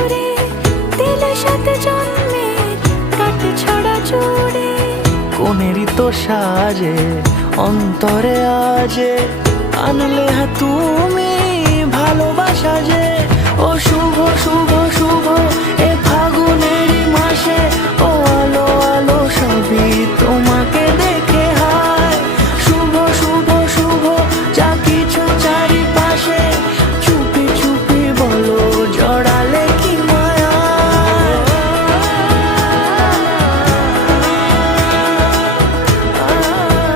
সুরে দিলে সাথে জন্মের কাট ছড়া জুড়ে। কোনেরই তো সাজে অন্তরে আজে আনলে তুমি ভালোবাসা যে। ও শুভ শুভ শুভ